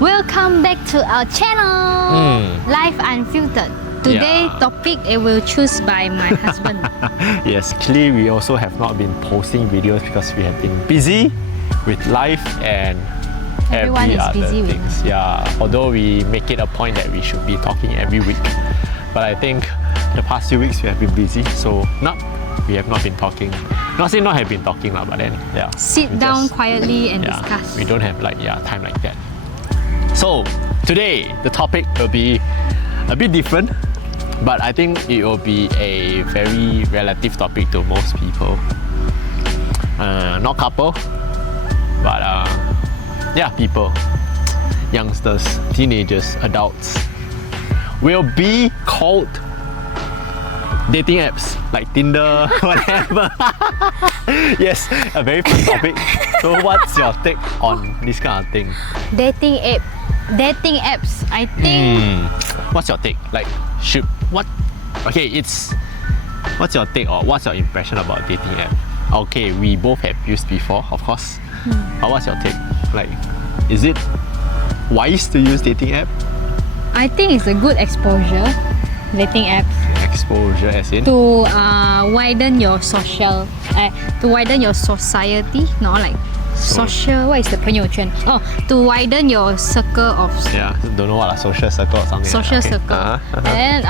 Welcome back to our channel, Life Unfiltered. Today topic I will choose by my husband. Yes, actually we also have not been posting videos because we have been busy with life and Everyone every is other busy with things. Yeah, although we make it a point that we should be talking every week, but I think the past few weeks we have been busy, so we have not been talking. Not saying not have been talking lah, but then Sit down quietly and discuss. We don't have time like that. So today the topic will be a bit different, but I think it will be a very relative topic to most people. Not couple, but people, youngsters, teenagers, adults, will be called dating apps like Tinder, whatever. Yes, a very fun topic. So what's your take on this kind of thing? Dating apps. I think. What's your take? What's your take or what's your impression about dating app? Okay, we both have used before, of course. But what's your take? Is it wise to use dating app? I think it's a good exposure. Dating apps. Exposure as in? To widen your social, to widen your society, social. What is the 朋友圈? Oh, to widen your circle of. Yeah, don't know what social circle or something. Social circle. And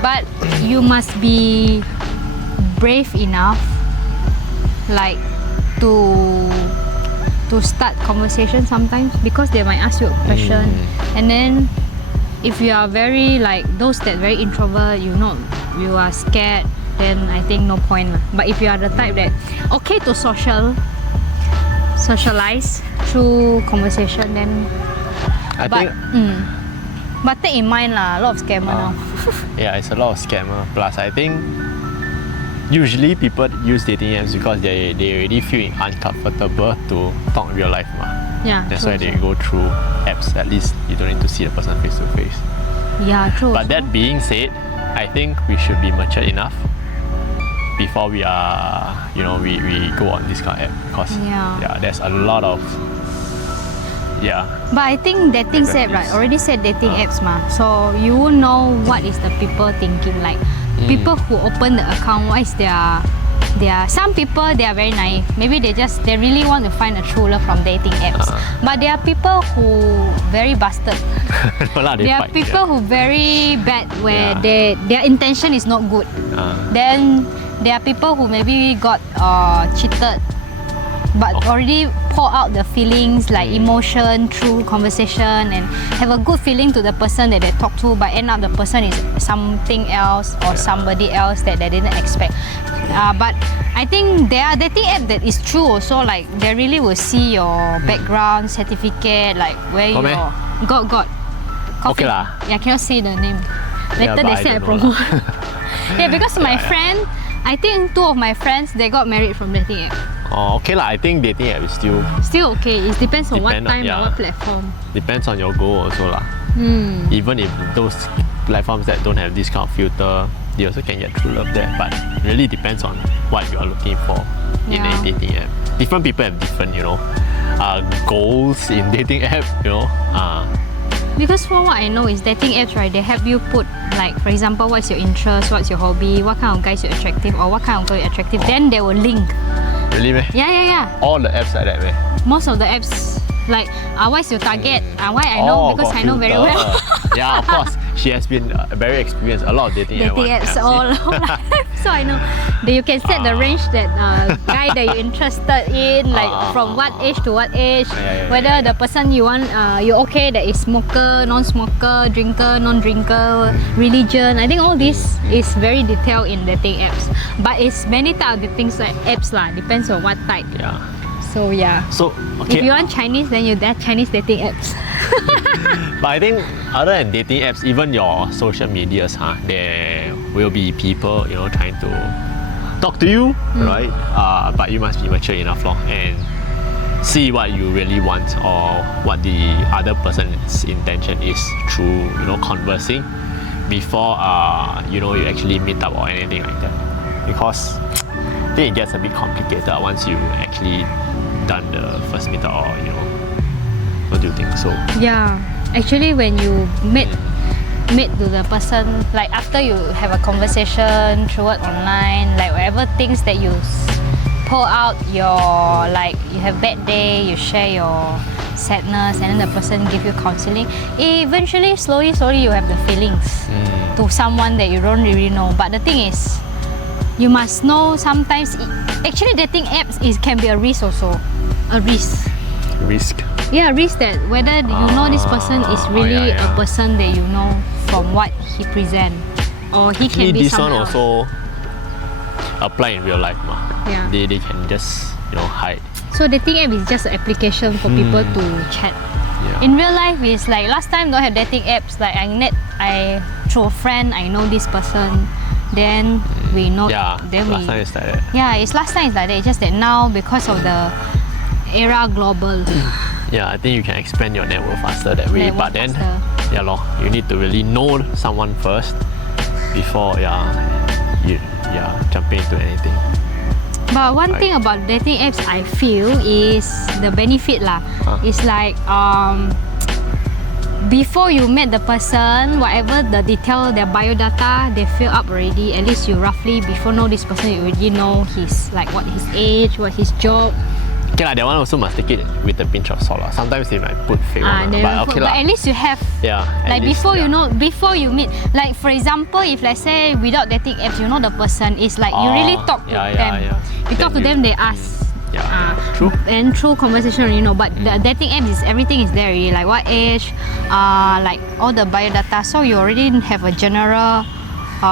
but you must be brave enough, to start conversation sometimes, because they might ask you a question, and then if you are very those that very introvert, you are scared, then I think no point lah. But if you are the type that okay to socialize through conversation, then but take in mind lah, a lot of scammer now. Yeah, it's a lot of scammer. Plus, I think usually people use dating apps because they already feel uncomfortable to talk real life ma. Yeah, that's true, why they go through apps. At least you don't need to see the person face to face. Yeah, true. But that being said, I think we should be mature enough before we are, we go on this kind of app, because there's a lot of But I think dating app, already said dating apps ma. So you will know what is the people thinking. People who open the account, what is their some people, they are very naive. Maybe they really want to find a true love from dating apps. But there are people who very bastard. There are people who very bad, where their intention is not good. Then there are people who maybe got cheated, but already pour out the feelings, emotion through conversation, and have a good feeling to the person that they talk to, but end up the person is something else or somebody else that they didn't expect. But I think there are dating app that is true also, they really will see your background certificate, where you got coffee. Okay lah. Yeah, cannot say the name. Later they say I promote. Yeah, because my friend, I think two of my friends, they got married from dating app. Oh, okay lah. I think dating app is still okay. It depends on what time and what platform. Depends on your goal also lah. Even if those platforms that don't have this kind of filter, they also can get true love there. But it really depends on what you are looking for in a dating app. Different people have different, goals in dating app. Because from what I know is dating apps, they help you put, for example, what's your interest, what's your hobby, what kind of guys you're attractive, or what kind of girl you're attractive. Then they will link. Really, meh? Yeah. All the apps like that, meh? Most of the apps, what's your target? Why I know, because I know very well. Yeah, of course. She has been very experienced, a lot of dating apps all. So I know that you can set the range that guy that you're interested in, from what age to what age, whether the person you want, you're okay that is smoker, non-smoker, drinker, non-drinker, religion. I think all this is very detailed in dating apps. But it's many types of dating apps lah, depends on what type. Yeah. So So okay. If you want Chinese, then you have Chinese dating apps. But I think other than dating apps, even your social medias, there will be people, trying to talk to you, right? But you must be mature enough, and see what you really want or what the other person's intention is through, conversing before you actually meet up or anything like that. Because I think it gets a bit complicated once you actually done the first meetup or What do you think? So Yeah, actually, when you meet to the person, like after you have a conversation through it online, like whatever things that you pour out your, like you have bad day, you share your sadness, and then the person give you counseling. Eventually, slowly you have the feelings to someone that you don't really know. But the thing is, you must know sometimes. Actually, dating apps can be a risk also, a risk. risk. Yeah, risk that whether you know this person is really a person that you know from what he present, or he Actually, can be this someone one else. also apply in real life, ma. Yeah. They can just hide. So dating app is just an application for people to chat. Yeah. In real life, it's like last time don't have dating apps. Like I through a friend, I know this person, then we know. Yeah. Then last time it's like that. Yeah, last time it's like that. It's just that now because of the era global. Yeah, I think you can expand your network faster that way. Network But then, faster. yeah, lor, you need to really know someone first before you jumping into anything. But one thing about dating apps I feel is the benefit lah. It's like before you met the person, whatever the detail, their biodata, they fill up already. At least you roughly before know this person, you already know his like what his age, what his job. Okay lah, that one also must take it with a pinch of salt lah. Sometimes they might put fake one, but okay But lah. at least you have. Yeah. Like at least, before you know, before you meet, like for example, if let's say without dating apps, you know the person is like you really talk to them. You talk to them, they ask. True. And through conversation, you know. But the dating apps is everything is there already. Like what age, like all the biodata. So you already have a general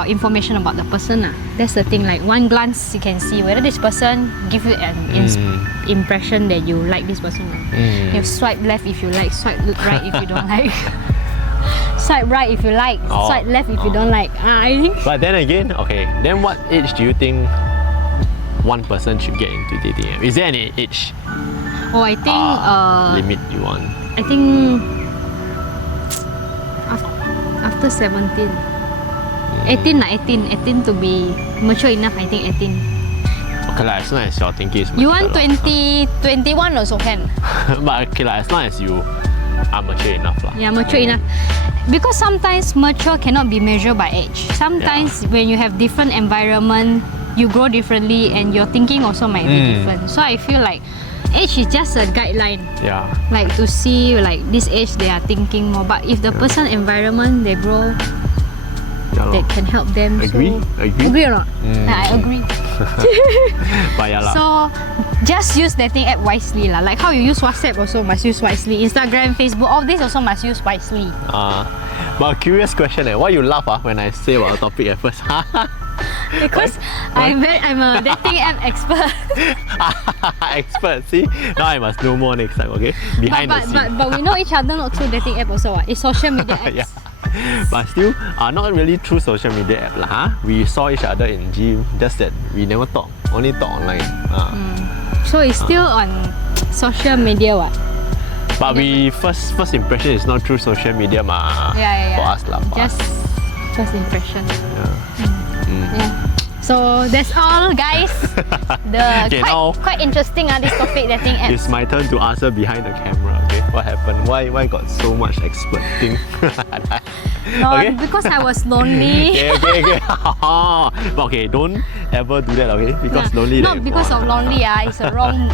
information about the person. That's the thing. Like one glance, you can see whether this person give you an impression that you like this person. You swipe left if you like, swipe right if you don't like. Swipe right if you like, swipe left if you don't like. I think. But then again, okay, then what age do you think one person should get into dating app? Is there any age Oh, I think limit you want? I think after 17. 18 lah, 18 to be mature enough. I think 18. Okay lah, as long as your thinking is mature. You want 20, 21 also can. But okay lah, as long as you are mature enough lah. Yeah, mature enough. Because sometimes mature cannot be measured by age. Sometimes when you have different environment, you grow differently and your thinking also might be different. So I feel like age is just a guideline. Yeah. Like to see like this age they are thinking more. But if the person environment they grow, that can help them. Agree? So, Agree? Agree or not? I agree. But yeah lah. So just use dating app wisely lah. Like how you use WhatsApp also must use wisely. Instagram, Facebook, all this also must use wisely. But a curious question, why you laugh when I say about a topic at first? Because I'm a dating app expert. Expert, see? Now I must know more next time, okay? Behind the scene. But we know each other not through dating app also. It's social media apps. Yeah. But still, not really through social media app lah. We saw each other in gym, just that we never talk, only talk online. So it's still on social media what? But we first impression is not through social media ma. Yeah. For us lah. Just first impression. Yeah. Yeah. So that's all, guys. Okay, now quite interesting this topic dating apps. it's my turn to answer behind the camera. Okay, what happened? Why got so much experting? No, Okay. because I was lonely. Okay. Okay, don't ever do that. Okay, because lonely. Not because of lonely. It's a wrong.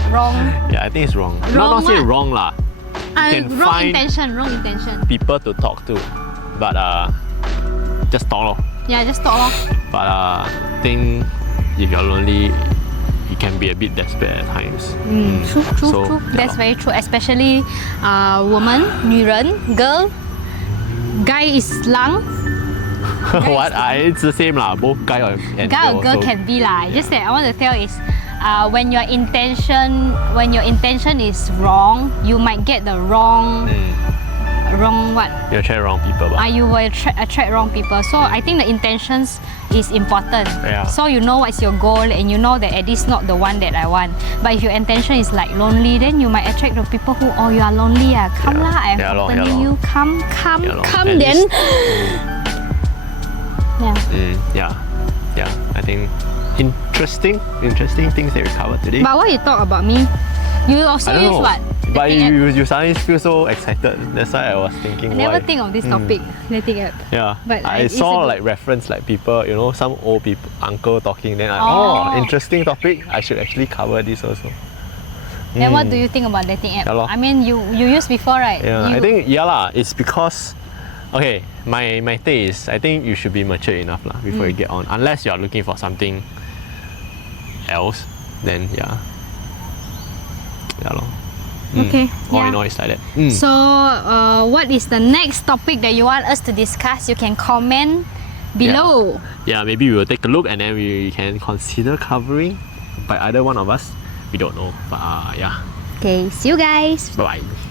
Yeah, I think it's wrong. Wrong Not say what? wrong lah. can Wrong find- intention. Wrong intention. People to talk to, but just talk lor. Yeah, just talk lor. But think if you're lonely, you can be a bit desperate at times. True. So, That's yeah. very true. Especially woman, 女人, girl, guy is lang. What? It's the same lah. Both guy and Guy or girl also. can be lah. Just that I want to tell is when your intention is wrong, you might get the wrong what? You attract wrong people. But You will attract wrong people. So I think the intentions is important. Yeah. So you know what's your goal and you know that it is not the one that I want. But if your intention is like lonely, then you might attract the people who, oh, you are lonely. Come lah, I'm Yeah lor, accompanying yeah you. lor. Come Yeah lor. then. At least- Yeah. I think interesting things that we covered today. But what you talk about me? You also I don't use know. what? But Dating app? you suddenly feel so excited. That's why I was thinking. I never why? think of this topic, dating app. Yeah, But I it's a saw good- like reference like people, you know, some old people, uncle talking. Then Oh. interesting topic. I should actually cover this also. Then what do you think about dating app? Yeah lor. I mean, you used before, right? Yeah, You, I think it's because, okay, my take is I think you should be mature enough lah before you get on. Unless you are looking for something else, then yeah lor. Okay. All Yeah. in all, it's like that. So, what is the next topic that you want us to discuss? You can comment below. Yeah, maybe we will take a look and then we can consider covering by either one of us. We don't know, but yeah. Okay. See you guys. Bye bye.